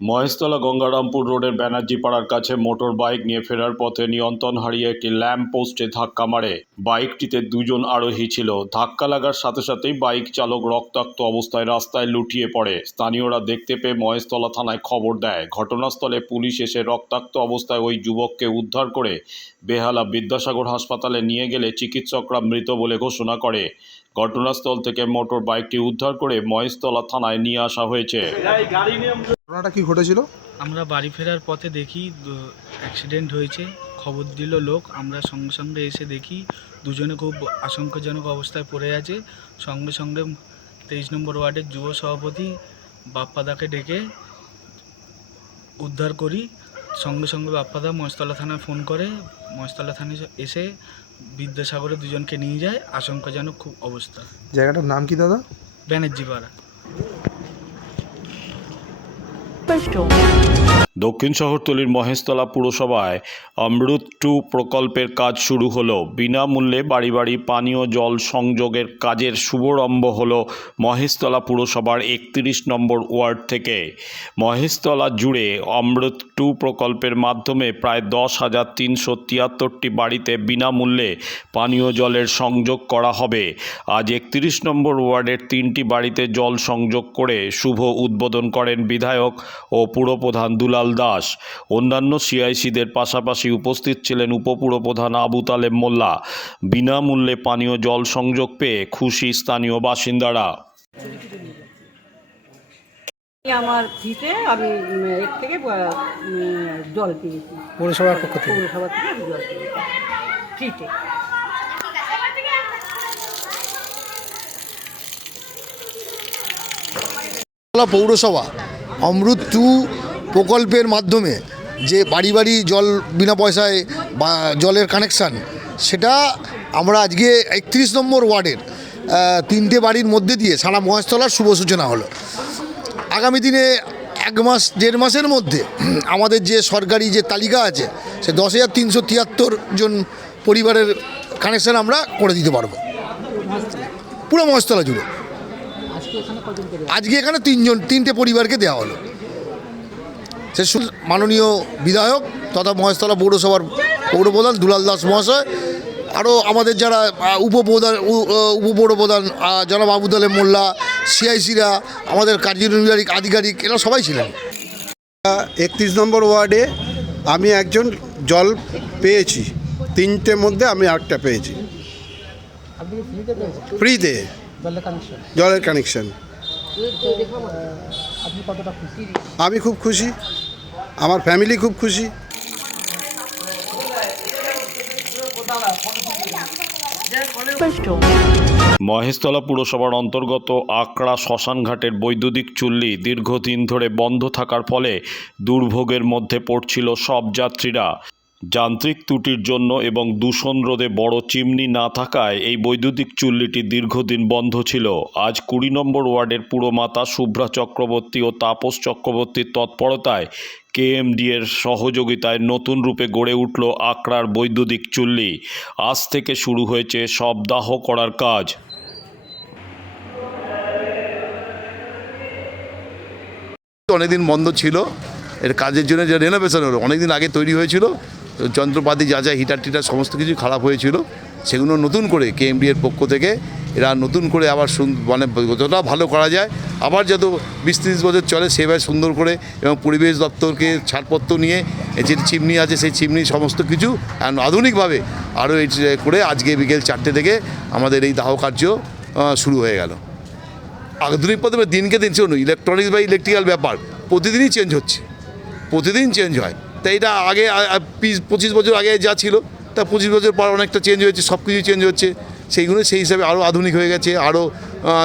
মহেশতলা গঙ্গারামপুর রোডের ব্যানার্জি পাড়ার কাছে মোটর বাইক নিয়ে ফেরার পথে নিয়ন্ত্রণ হারিয়ে একটি ল্যাম্প পোস্টে ধাক্কা মারে। বাইকটিতে দুজন আরোহী ছিল। ধাক্কা লাগার সাথে সাথেই বাইক চালক রক্তাক্ত অবস্থায় রাস্তায় লুটিয়ে পড়ে। স্থানীয়রা দেখতে পেয়ে মহেশতলা থানায় খবর দেয়, ঘটনাস্থলে পুলিশ এসে রক্তাক্ত অবস্থায় ওই যুবককে উদ্ধার করে বেহালা বিদ্যাসাগর হাসপাতালে নিয়ে গেলে চিকিৎসকরা মৃত বলে ঘোষণা করে। ঘটনাস্থল থেকে মোটর বাইকটি উদ্ধার করে মহেশতলা থানায় নিয়ে আসা হয়েছে। ঘটনাটা কি ঘটেছিল? আমরা বাড়ি ফেরার পথে দেখি অ্যাক্সিডেন্ট হয়েছে খবর দিল লোক। আমরা সঙ্গে সঙ্গে এসে দেখি দুজনে খুব আশঙ্কাজনক অবস্থায় পড়ে আছে। সঙ্গে সঙ্গে তেইশ নম্বর ওয়ার্ডের যুব সভাপতি বাপ্পাদাকে ডেকে উদ্ধার করি। সঙ্গে সঙ্গে বাপ্পাদা মহেশতলা থানায় ফোন করে মহেশতলা থানায় এসে বিদ্যাসাগরে দুজনকে নিয়ে যায় আশঙ্কাজনক খুব অবস্থা। জায়গাটার নাম কি দাদা? ব্যানার্জি পাড়া. দক্ষিণ শহরতলির মহেশতলা পুরসভায় অমৃত টু প্রকল্পের কাজ শুরু হলো। বিনামূল্যে বাড়ি বাড়ি পানীয় জল সংযোগের কাজের শুভারম্ভ হলো মহেশতলা পুরসভার একত্রিশ নম্বর ওয়ার্ড থেকে। মহেশতলা জুড়ে অমৃত টু প্রকল্পের মাধ্যমে প্রায় দশ হাজার তিনশো তিয়াত্তরটি বাড়িতে বিনামূল্যে পানীয় জলের সংযোগ করা হবে। আজ একত্রিশ নম্বর ওয়ার্ডের তিনটি বাড়িতে জল সংযোগ করে শুভ উদ্বোধন করেন বিধায়ক ও পুরপ্রধান দুলাল দাস। অন্যান্য সিআইসিদের পাশাপাশি উপস্থিত ছিলেন উপপুরপ্রধান আবু তালেব মোল্লা। বিনামূল্যে পানীয় জল সংযোগ পেয়ে খুশি স্থানীয় বাসিন্দারা। আমার ফিতে আমি এর থেকে জল পেয়েছি। পৌরসভার পক্ষ থেকে? পৌরসভা থেকে আমি জল পেয়েছি। ফ্রিতে পৌরসভা অমৃত টু প্রকল্পের মাধ্যমে যে বাড়ি বাড়ি জল বিনা পয়সায় বা জলের কানেকশান, সেটা আমরা আজকে একত্রিশ নম্বর ওয়ার্ডের তিনটে বাড়ির মধ্যে দিয়ে সারা মহেশতলার শুভ সূচনা হলো। আগামী দিনে এক মাস, দেড় মাসের মধ্যে আমাদের যে সরকারি যে তালিকা আছে, সে দশ হাজার তিনশো তিয়াত্তর জন পরিবারের কানেকশান আমরা করে দিতে পারব। পুরো মহেশতলা জুড়ে। আজকে এখানে তিনজন, তিনটে পরিবারকে দেওয়া হলো। সে মাননীয় বিধায়ক তথা মহেশতলা পৌরসভার পৌরপ্রধান দুলাল দাস মহাশয় আরও আমাদের যারা উপপ্রধান উপপৌরপ্রধান জনাব আবু তালেব মোল্লা সিআইসিরা আমাদের কার্যনির্বাহী আধিকারিক এরা সবাই ছিলেন। একত্রিশ নম্বর ওয়ার্ডে আমি একজন জল পেয়েছি। তিনটের মধ্যে আমি আটটা পেয়েছি। ফ্রিতে? জলের কানেকশন আমি খুব খুশি। আমার ফ্যামিলি খুব খুশি। মহেশতলা পুরসভার অন্তর্গত আকড়া শ্মশানঘাটের বৈদ্যুতিক চুল্লি দীর্ঘদিন ধরে বন্ধ থাকার ফলে দুর্ভোগের মধ্যে পড়ছিল সব যাত্রীরা। যান্ত্রিক ত্রুটির জন্য এবং দূষণ রোধে বড় চিমনি না থাকায় এই বৈদ্যুতিক চুল্লিটি দীর্ঘদিন বন্ধ ছিল। আজ কুড়ি নম্বর ওয়ার্ডের পুরমাতা শুভ্রা চক্রবর্তী ও তাপস চক্রবর্তীর তৎপরতায় কেএমডি এর সহযোগিতায় নতুন রূপে গড়ে উঠল আকড়ার বৈদ্যুতিক চুল্লি। আজ থেকে শুরু হয়েছে সব দাহ করার কাজ। অনেকদিন বন্ধ ছিল। এর কাজের জন্য যে রেনোভেশন হলো, অনেকদিন আগে তৈরি হয়েছিল। যন্ত্রপাতি যা যা হিটার টিটার সমস্ত কিছু খারাপ হয়েছিল, সেগুলো নতুন করে কেএমডি এর পক্ষ থেকে এরা নতুন করে আবার মানে যতটা ভালো করা যায়, আবার যত বিশ ত্রিশ বছর চলে সেভাবে সুন্দর করে এবং পরিবেশ দপ্তরকে ছাড়পত্র নিয়ে যে চিমনি আছে সেই চিমনি সমস্ত কিছু আধুনিকভাবে আরও এই করে আজকে বিকেল চারটে থেকে আমাদের এই দাহ কার্য শুরু হয়ে গেল। আধুনিক পদ্ধতি দিনকে দিন শুনুন ইলেকট্রনিক্স বা ইলেকট্রিক্যাল ব্যাপার, প্রতিদিনই চেঞ্জ হচ্ছে। প্রতিদিন চেঞ্জ হয়। তাই এটা আগে পঁচিশ বছর আগে যা ছিল, তা পঁচিশ বছর পর অনেকটা চেঞ্জ হয়েছে, সব কিছু চেঞ্জ হচ্ছে। সেইগুলো সেই হিসাবে আরও আধুনিক হয়ে গেছে আরও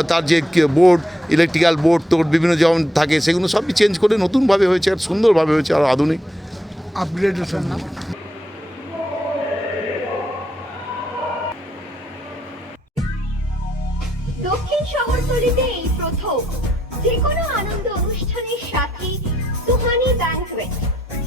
তার যে বোর্ড ইলেকট্রিক্যাল বোর্ড তোর বিভিন্ন যেমন থাকে, সেগুলো সবই চেঞ্জ করে নতুনভাবে হয়েছে, আর সুন্দরভাবে হয়েছে আরও আধুনিক। আপগ্রেডেশন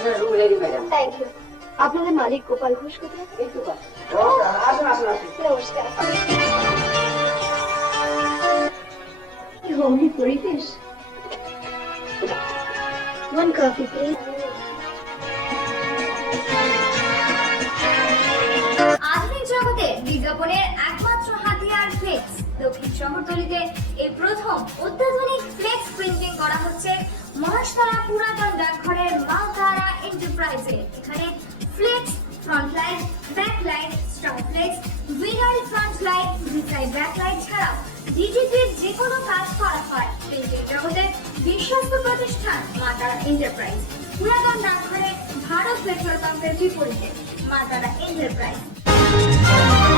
BBIT thank you আপনাদের মালিক গোপাল ঘোষ কোথায়? নমস্কার কি হোমলি পরিবেশ। One coffee, please. আধুনিক জগতে বিজ্ঞাপনের একমাত্র হাতিয়ার ফ্লেক্স দক্ষিণ শহরতলিতে এই প্রথম অত্যাধুনিক ফ্লেক্স প্রিন্টিং করা হচ্ছে মহাশতলা পুরাতন ডাকঘরের মালতারা এন্টারপ্রাইজে এখানে flex front light back light star flex winner front light design back light ছাড়াও ডিজিটির যে কোনো কাজ করা হয় প্রিন্টিং জগতের বিশ্বস্ত প্রতিষ্ঠান মাতারা এন্টারপ্রাইজ পুরাতন ডাকঘরে ভারত পেট্রোল পাম্পের বিপরীতে মাতারা এন্টারপ্রাইজ